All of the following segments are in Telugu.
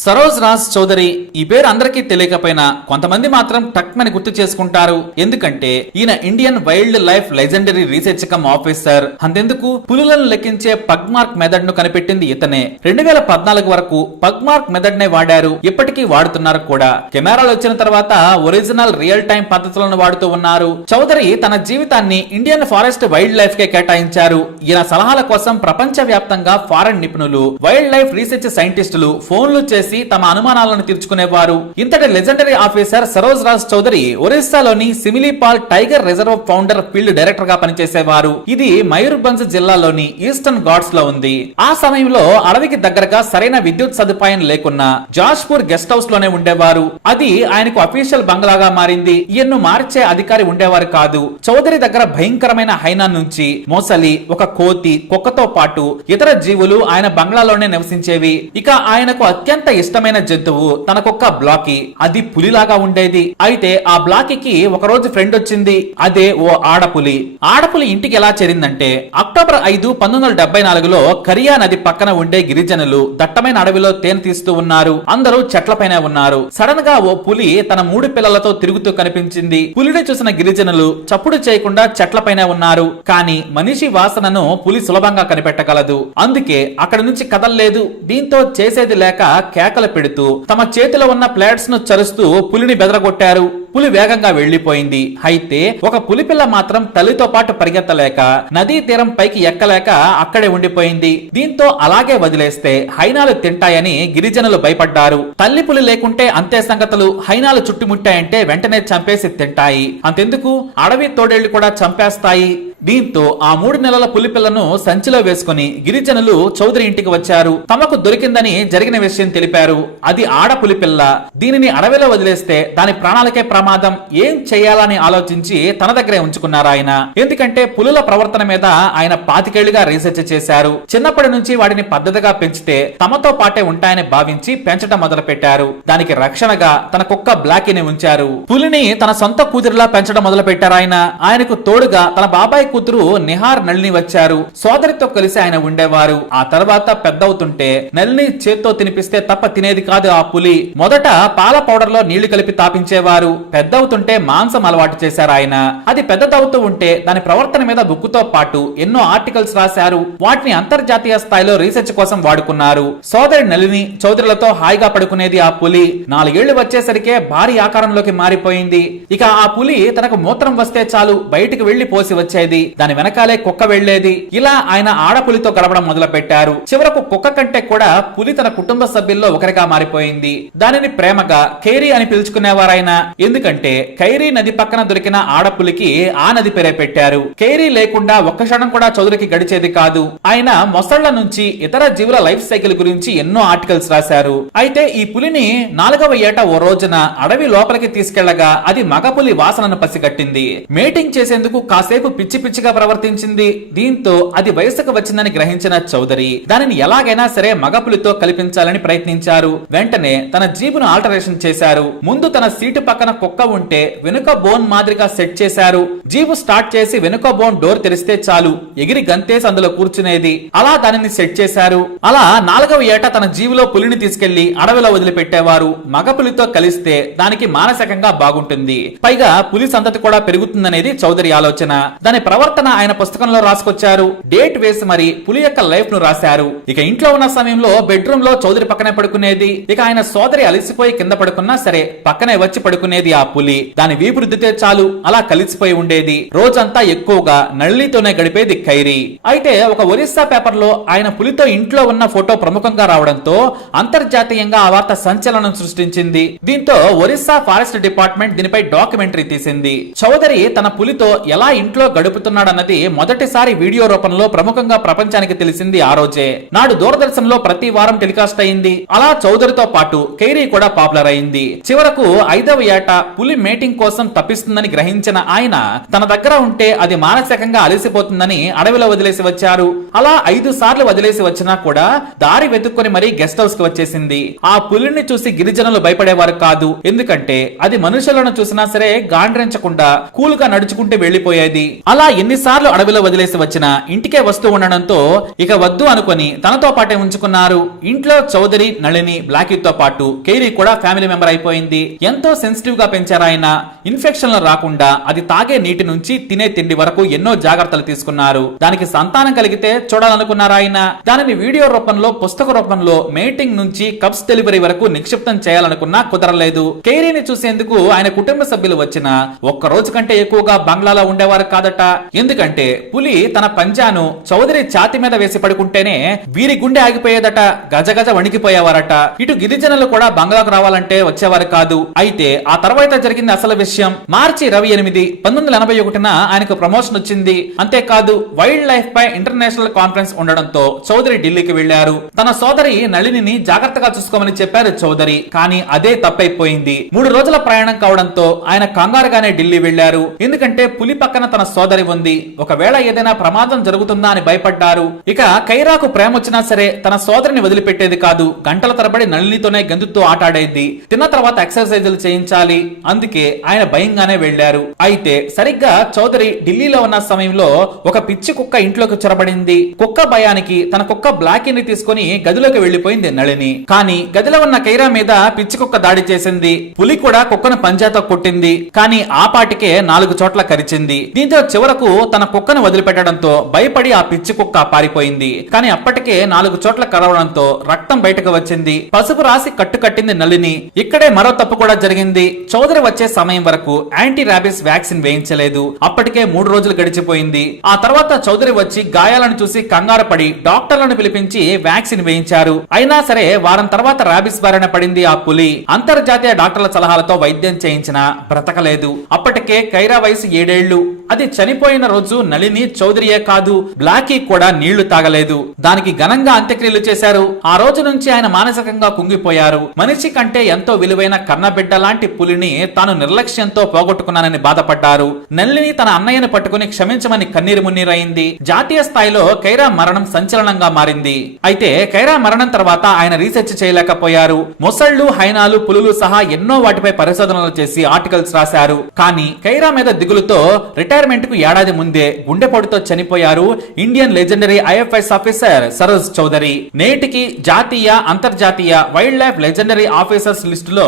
సరోజ్ రాజ్ చౌదరి ఈ పేరు అందరికీ తెలియకపోయినా కొంతమంది మాత్రం టక్మని గుర్తు చేసుకుంటారు. ఎందుకంటే ఈయన Indian wild life legendary research come officer. అంతెందుకు పులులను లెక్కించే పగ్మార్క్ మెథడ్ ను కనిపెట్టింది ఇతనే. 2014 వరకు పగ్మార్క్ మెథడ్ నే వాడారు, ఇప్పటికీ వాడుతున్నారు కూడా. కెమెరాలు వచ్చిన తర్వాత ఒరిజినల్ రియల్ టైం పద్ధతులను వాడుతూ ఉన్నారు. చౌదరి తన జీవితాన్ని ఇండియన్ ఫారెస్ట్ వైల్డ్ లైఫ్ కే కేటాయించారు. ఈయన సలహాల కోసం ప్రపంచ వ్యాప్తంగా ఫారెన్ నిపుణులు, వైల్డ్ లైఫ్ రీసెర్చ్ సైంటిస్టులు ఫోన్లు చేసి తమ అనుమానాలను తీర్చుకునేవారు. ఇంతటి లెజెండరీ ఆఫీసర్ సరోజ్ రాజ్ చౌదరి ఒరిస్సాలోని Similipal tiger reserve founder field director గా పనిచేసేవారు. ఇది మయూర్భంజ్ జిల్లాలోని ఈస్టర్న్ ఘాట్స్ లో ఉంది. ఆ సమయంలో అడవికి దగ్గరగా సరైన విద్యుత్ సదుపాయం లేకున్నా జాష్పూర్ గెస్ట్ హౌస్ లోనే ఉండేవారు. అది ఆయనకు అఫీషియల్ బంగ్లాగా మారింది. ఈయన్ను మార్చే అధికారి ఉండేవారు కాదు. చౌదరి దగ్గర భయంకరమైన హైనా నుంచి మొసలి, ఒక కోతి, కుక్కతో పాటు ఇతర జీవులు ఆయన బంగ్లాలోనే నివసించేవి. ఇక ఆయనకు అత్యంత ఇష్టమైన జంతువు తనకొక్క బ్లాకీ. అది పులిలాగా ఉండేది. అయితే ఆ బ్లాకీకి ఒక రోజు ఫ్రెండ్ వచ్చింది. అదే ఓ ఆడపులి. ఆడపులి ఇంటికి ఎలా చేరిందంటే అక్టోబర్ 5, 1974లో కరియా నది పక్కన ఉండే గిరిజనులు దట్టమైన అడవిలో తేనె తీస్తూ ఉన్నారు. అందరూ చెట్లపైనే ఉన్నారు. సడన్ గా ఓ పులి తన 3 పిల్లలతో తిరుగుతూ కనిపించింది. పులిని చూసిన గిరిజనులు చప్పుడు చేయకుండా చెట్లపైనే ఉన్నారు. కానీ మనిషి వాసనను పులి సులభంగా కనిపెట్టగలదు. అందుకే అక్కడి నుంచి కదల్లేదు. దీంతో చేసేది లేక కేకలు పెడుతూ తమ చేతిలో ఉన్న ప్లేట్స్ ను చరుస్తూ పులిని బెదరగొట్టారు. పులి వేగంగా వెళ్లిపోయింది. అయితే ఒక పులిపిల్ల మాత్రం తల్లితో పాటు పరిగెత్తలేక నదీ తీరం పైకి ఎక్కలేక అక్కడే ఉండిపోయింది. దీంతో అలాగే వదిలేస్తే హైనాలు తింటాయని గిరిజనులు భయపడ్డారు. తల్లి పులి లేకుంటే అంతే సంగతులు. హైనాలు చుట్టుముట్టాయంటే వెంటనే చంపేసి తింటాయి. అంతెందుకు అడవి తోడేళ్లు కూడా చంపేస్తాయి. దీంతో ఆ 3 నెలల పులిపిల్లను సంచిలో వేసుకుని గిరిజనులు చౌదరి ఇంటికి వచ్చారు. తమకు దొరికిందని జరిగిన విషయం తెలిపారు. అది ఆడ పులిపిల్ల. దీనిని అడవిలో వదిలేస్తే దాని ప్రాణాలకే ప్రమాదం. ఏం చేయాలని ఆలోచించి తన దగ్గరే ఉంచుకున్నారు ఆయన. ఎందుకంటే పులుల ప్రవర్తన మీద ఆయన 25 ఏళ్లుగా రీసెర్చ్ చేశారు. చిన్నప్పటి నుంచి వాటిని పద్ధతిగా పెంచితే తమతో పాటే ఉంటాయని భావించి పెంచడం మొదలు పెట్టారు. దానికి రక్షణగా తన కుక్క బ్లాకీని ఉంచారు. పులిని తన సొంత కూతురిలా పెంచడం మొదలు పెట్టారు ఆయన. ఆయనకు తోడుగా తన బాబాయ్ కూతురు నిహార్ నళిని వచ్చారు. సోదరితో కలిసి ఆయన ఉండేవారు. ఆ తర్వాత పెద్దవుతుంటే నళిని చేత్తో తినిపిస్తే తప్ప తినేది కాదు ఆ పులి. మొదట పాల పౌడర్ లో నీళ్లు కలిపి తాపించేవారు. పెద్దవుతుంటే మాంసం అలవాటు చేశారు ఆయన. అది పెద్దదవుతూ ఉంటే దాని ప్రవర్తన మీద బుక్కుతో పాటు ఎన్నో ఆర్టికల్స్ రాశారు. వాటిని అంతర్జాతీయ స్థాయిలో రీసెర్చ్ కోసం వాడుకున్నారు. సోదరి నళిని చౌదరులతో హాయిగా పడుకునేది ఆ పులి. 4 ఏళ్లు వచ్చేసరికే భారీ ఆకారంలోకి మారిపోయింది. ఇక ఆ పులి తనకు మూత్రం వస్తే చాలు బయటికి వెళ్లి పోసి వచ్చేది. దాని వెనకాలే కుక్క వెళ్లేది. ఇలా ఆయన ఆడపులితో గడపడం మొదలు పెట్టారు. చివరకు కుక్క కంటే కూడా పులి తన కుటుంబ సభ్యుల్లో ఒకరిగా మారిపోయింది. దానిని ప్రేమగా ఖైరీ అని పిలుచుకునేవారాయన. ఎందుకంటే ఖైరీ నది పక్కన దొరికిన ఆడపులికి ఆ నది పేరే పెట్టారు. ఖైరీ లేకుండా ఒక్క క్షణం కూడా చౌదరికి గడిచేది కాదు. ఆయన మొసళ్ల నుంచి ఇతర జీవుల లైఫ్ సైకిల్ గురించి ఎన్నో ఆర్టికల్స్ రాశారు. అయితే ఈ పులిని 4వ ఏట ఓ రోజున అడవి లోపలికి తీసుకెళ్లగా అది మగపులి వాసనను పసిగట్టింది. మేటింగ్ చేసేందుకు కాసేపు పిచ్చి పిచ్చిగా ప్రవర్తించింది. దీంతో అది వయసుకు వచ్చిందని గ్రహించిన చౌదరి దానిని ఎలాగైనా సరే మగపులితో కల్పించాలని ప్రయత్నించారు. వెంటనే తన జీబును ఆల్టరేషన్ చేశారు. ముందు తన సీటు పక్కన కుక్క ఉంటే వెనుక బోన్ మాదిరిగా సెట్ చేశారు. జీబు స్టార్ట్ చేసి వెనుక బోన్ డోర్ తెరిస్తే చాలు ఎగిరి గంతేసి అందులో కూర్చునేది. అలా దానిని సెట్ చేశారు. అలా 4వ ఏట తన జీబులో పులిని తీసుకెళ్లి అడవిలో వదిలిపెట్టేవారు. మగపులితో కలిస్తే దానికి మానసికంగా బాగుంటుంది. పైగా పులి సంతతి కూడా పెరుగుతుందనేది చౌదరి ఆలోచన. దాని ప్రవర్తన ఆయన పుస్తకంలో రాసుకొచ్చారు. డేట్ వేసి మరి పులి యొక్క లైఫ్ ను రాశారు. ఇక ఇంట్లో ఉన్న సమయంలో బెడ్రూమ్ లో చౌదరి పక్కనే పడుకునేది. ఇక ఆయన సోదరి అలసిపోయి కింద పడుకున్నా సరే పక్కనే వచ్చి పడుకునేది ఆ పులి. దాని వీపు రుద్దితే చాలు అలా కలిసిపోయి ఉండేది. రోజంతా ఎక్కువగా నళినితోనే గడిపేది ఖైరీ. అయితే ఒక ఒరిస్సా పేపర్ లో ఆయన పులితో ఇంట్లో ఉన్న ఫోటో ప్రముఖంగా రావడంతో అంతర్జాతీయంగా ఆ వార్త సంచలనం సృష్టించింది. దీంతో ఒరిస్సా ఫారెస్ట్ డిపార్ట్మెంట్ దీనిపై డాక్యుమెంటరీ తీసింది. చౌదరి తన పులితో ఎలా ఇంట్లో గడుపుతున్నాడన్నది మొదటిసారి వీడియో రూపంలో ప్రముఖంగా ప్రపంచానికి తెలిసింది ఆ రోజే. నాడు దూరదర్శన్ లో ప్రతి వారం టెలికాస్ట్ అయింది. అలా చౌదరితో పాటు ఖైరీ కూడా పాపులర్ అయింది. చివరకు 5వ ఏట పులి మేటింగ్ కోసం తప్పిస్తుందని గ్రహించిన ఆయన తన దగ్గర ఉంటే అది మానసికంగా అలసిపోతుందని అడవిలో వదిలేసి వచ్చారు. అలా 5 సార్లు వదిలేసి వచ్చినా కూడా దారి వెతుక్కొని మరీ గెస్ట్ హౌస్ కి వచ్చేసింది. ఆ పులిని చూసి గిరిజనులు భయపడేవారు కాదు. ఎందుకంటే అది మనుషులను చూసినా సరే గాండ్రించకుండా కూల్ గా నడుచుకుంటూ వెళ్లిపోయేది. అలా ఎన్నిసార్లు అడవిలో వదిలేసి వచ్చినా ఇంటికే వస్తూ ఉండడంతో ఇక వద్దు అనుకొని తనతో పాటే ఉంచుకున్నారు. ఇంట్లో చౌదరి, నళిని, బ్లాకీతో పాటు కేరీ కూడా ఫ్యామిలీ మెంబర్ అయిపోయింది. ఎంతో సెన్సిటివ్ గా పెంచారాయన. ఇన్ఫెక్షన్లు రాకుండా అది తాగే నీటి నుంచి తినే తిండి వరకు ఎన్నో జాగ్రత్తలు తీసుకున్నారు. దానికి సంతానం కలిగితే చూడాలనుకున్నారాయన. దానిని వీడియో రూపంలో, పుస్తక రూపంలో, మేటింగ్ నుంచి కప్స్ డెలివరీ వరకు నిక్షిప్తం చేయాలనుకున్నా కుదరలేదు. కేరీని చూసేందుకు ఆయన కుటుంబ సభ్యులు వచ్చిన ఒక్క రోజు కంటే ఎక్కువగా బంగ్లాలో ఉండేవారు కాదట. ఎందుకంటే పులి తన పంజాను చౌదరి ఛాతి మీద వేసి పడుకుంటేనే వీరి గుండె ఆగిపోయేదట. గజగజ వణికిపోయేవారట. ఇటు గిరిజనులు కూడా బంగ్లాకు రావాలంటే వచ్చేవారు కాదు. అయితే ఆ తర్వాత జరిగింది అసలు విషయం. మార్చి 28, 1981న ఆయనకు ప్రమోషన్ వచ్చింది. అంతేకాదు వైల్డ్ లైఫ్ పై ఇంటర్నేషనల్ కాన్ఫరెన్స్ ఉండడంతో చౌదరి ఢిల్లీకి వెళ్లారు. తన సోదరి నళినిని జాగ్రత్తగా చూసుకోమని చెప్పారు చౌదరి. కానీ అదే తప్పైపోయింది. 3 రోజుల ప్రయాణం కావడంతో ఆయన కంగారుగానే ఢిల్లీ వెళ్లారు. ఎందుకంటే పులి పక్కన తన సోదరి ఉంది. ఒకవేళ ఏదైనా ప్రమాదం జరుగుతుందా అని భయపడ్డారు. ఇక కైరాకు ప్రేమ వచ్చినా సరే తన సోదరిని వదిలిపెట్టేది కాదు. గంటల తరబడి నళినితోనే గంతుతో ఆటాడేది. తిన్న తర్వాత ఎక్సర్సైజులు చేయించాలి. అందుకే ఆయన భయంగానే వెళ్లారు. అయితే సరిగ్గా చౌదరి ఢిల్లీలో ఉన్న సమయంలో ఒక పిచ్చి కుక్క ఇంట్లోకి చొరబడింది. కుక్క భయానికి తన కుక్క బ్లాకీని తీసుకుని గదిలోకి వెళ్లిపోయింది నళిని. కానీ గదిలో ఉన్న కైరా మీద పిచ్చి కుక్క దాడి చేసింది. పులి కూడా కుక్కను పంజాతో కొట్టింది. కానీ ఆ పాటికే 4 చోట్ల కరిచింది. దీంతో చివరకు తన కుక్కను వదిలిపెట్టడంతో భయపడి ఆ పిచ్చి కుక్క పారిపోయింది. కానీ అప్పటికే 4 చోట్ల కరవడంతో రక్తం బయటకు వచ్చింది. పసుపు రాసి కట్టింది నళిని. ఇక్కడే మరో తప్పు కూడా జరిగింది. చౌదరి వచ్చే సమయం వరకు యాంటీ రాబిస్ వ్యాక్సిన్ వేయించలేదు. అప్పటికే 3 రోజులు గడిచిపోయింది. ఆ తర్వాత చౌదరి వచ్చి గాయాలను చూసి కంగారు పడి డాక్టర్లను పిలిపించి వ్యాక్సిన్ వేయించారు. అయినా సరే వారం తర్వాత రాబిస్ బారిన పడింది ఆ పులి. అంతర్జాతీయ డాక్టర్ల సలహాలతో వైద్యం చేయించినా బ్రతకలేదు. అప్పటికే కైరా వయసు 7 ఏళ్లు. అది చనిపోయిన రోజు నళిని చౌదరియే కాదు బ్లాకీ కూడా నీళ్లు తాగలేదు. దానికి ఘనంగా అంత్యక్రియలు చేశారు. ఆ రోజు నుంచి ఆయన మానసికంగా కుంగిపోయారు. మనిషి కంటే ఎంతో విలువైన కన్నబిడ్డ లాంటి పులిని తాను నిర్లక్ష్యంతో పోగొట్టుకున్నానని బాధపడ్డారు. నళిని తన అన్నయ్యను పట్టుకుని క్షమించమని కన్నీరు మున్నీరైంది. జాతీయ స్థాయిలో కైరా మరణం సంచలనంగా మారింది. అయితే కైరా మరణం తర్వాత ఆయన రీసెర్చ్ చేయలేకపోయారు. మొసళ్ళు, హైనాలు, పులులు సహా ఎన్నో వాటిపై పరిశోధనలు చేసి ఆర్టికల్స్ రాశారు. కానీ కైరా మీద దిగులుతో రిటైర్మెంట్ కు ఏడాది ముందే గుండెపోటుతో చనిపోయారు Indian legendary IFS officer Saroj Chaudhary. నేటికి జాతీయ, అంతర్జాతీయ వైల్డ్ లైఫ్ లెజెండరీ ఆఫీసర్స్ లిస్టులో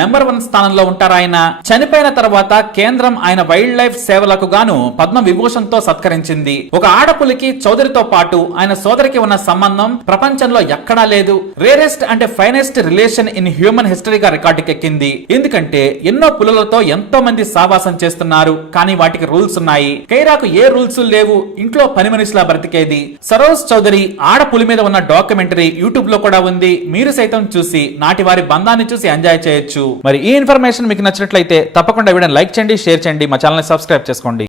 నెంబర్ 1 స్థానంలో ఉంటారాయన. చనిపోయిన తర్వాత కేంద్రం ఆయన వైల్డ్ లైఫ్ సేవలకు గాను పద్మ విభూషణ్ తో సత్కరించింది. ఒక ఆడపులికి చౌదరితో పాటు ఆయన సోదరికి ఉన్న సంబంధం ప్రపంచంలో ఎక్కడా లేదు. రేరెస్ట్ అంటే ఫైనెస్ట్ రిలేషన్ ఇన్ హ్యూమన్ హిస్టరీగా రికార్డుకెక్కింది. ఎందుకంటే ఎన్నో పులులతో ఎంతో మంది సావాసం చేస్తున్నారు. కానీ వాటికి రూల్స్ ఉన్నాయి. కైరాకు ఏ రూల్స్ లేవు. ఇంట్లో పని మనిషిలా బ్రతికేది. సరోజ్ చౌదరి ఆడపులి మీద ఉన్న డాక్యుమెంటరీ యూట్యూబ్ లో కూడా ఉంది. మీరు సైతం చూసి నాటి వారి బంధాన్ని చూసి ఎంజాయ్ చేయొచ్చు. మరి ఈ ఇన్ఫర్మేషన్ మీకు నచ్చినట్లయితే తప్పకుండా వీడియోని లైక్ చేయండి, షేర్ చేయండి, మా ఛానల్ ని సబ్స్క్రైబ్ చేసుకోండి.